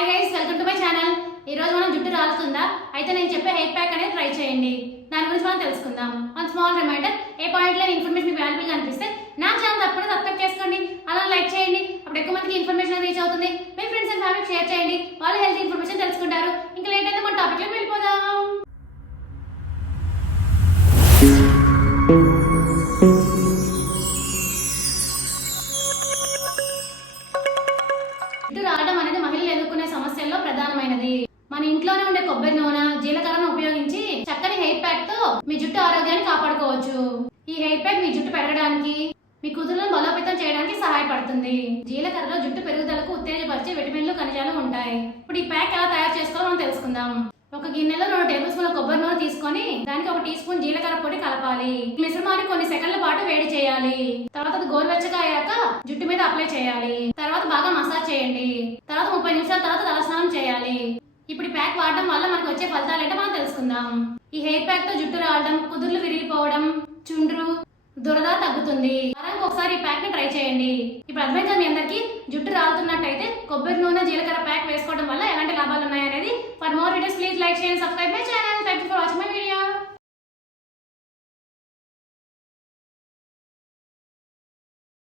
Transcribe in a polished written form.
Hi guys, welcome to my channel. ఈ రోజు మనం జుట్టు రాలుతుందా అయితే నేను చెప్పే హెయిర్ ప్యాక్ అనేది ట్రై చేయండి. దాని గురించి మనం తెలుసుకుందాం. వన్ స్మాల్ రిమైండర్, ఏ పాయింట్లో ఇన్ఫర్మేషన్ మీకు వాల్యుబుల్గా అనిపిస్తే నా ఛానల్ తప్పకుండా సబ్స్క్రైబ్ చేసుకోండి, అలా లైక్ చేయండి. అప్పుడు ఎక్కువ మందికి ఇన్ఫర్మేషన్ రీచ్ అవుతుంది. మీ ఫ్రెండ్స్ అండ్ ఫ్యామిలీకి షేర్ చేయండి, వాళ్ళు హెల్త్ ఇన్ఫర్మేషన్ తెలుసుకుంటారు. ఇంకా లేట్ అయితే మన టాపిక్లోకి వెళ్ళిపోదాం. జుట్టు రావడం అనేది మహిళలు ఎదుర్కొనే సమస్యల్లో ప్రధానమైనది. మన ఇంట్లోనే ఉండే కొబ్బరి నూనె, జీలకర్రను ఉపయోగించి చక్కని హెయిర్ ప్యాక్ తో మీ జుట్టు ఆరోగ్యాన్ని కాపాడుకోవచ్చు. ఈ హెయిర్ ప్యాక్ మీ జుట్టు పెరగడానికి, మీ కుదురులను బలోపేతం చేయడానికి సహాయపడుతుంది. జీలకర్రలో జుట్టు పెరుగుదలకు ఉత్తేజపరిచే విటమిన్లు, ఖనిజాలు ఉంటాయి. ఇప్పుడు ఈ ప్యాక్ ఎలా తయారు చేసుకోవాలో మనం తెలుసుకుందాం. ఒక గిన్నెలో 2 టేబుల్ స్పూన్ల కొబ్బరి నూనె తీసుకొని దానికి 1 టీ స్పూన్ జీలకర్ర పొడి కలపాలి. మిశ్రమాన్ని కొన్ని సెకండ్ల పాటు వేడి చేయాలి. తర్వాత అది గోరువెచ్చగా అయ్యాక జుట్టు మీద అప్లై చేయాలి. తర్వాత బాగా మసాజ్ చేయండి. తర్వాత 30 నిమిషాల తర్వాత తలస్నానం చేయాలి. ఇప్పుడు ఈ ప్యాక్ వాడడం వల్ల మనకు వచ్చే ఫలితాలు ఏంటో మనం తెలుసుకుందాం. ఈ హెయిర్ ప్యాక్ తో జుట్టు రావడం, కుదుర్లు విరిగిపోవడం, చుండ్రు, దురద తగ్గుతుంది. వారానికి ఒకసారి ఈ ప్యాక్ ని ట్రై చేయండి. ఇప్పుడు అర్థమైందా మీ అందరికి? జుట్టు రాలుతున్నట్టయితే కొబ్బరి నూనె, జీలకర్ర ప్యాక్ వేసుకోవడం వల్ల ఎలాంటి లాభాలు ఉన్నాయనేది. For more videos please like, share, subscribe.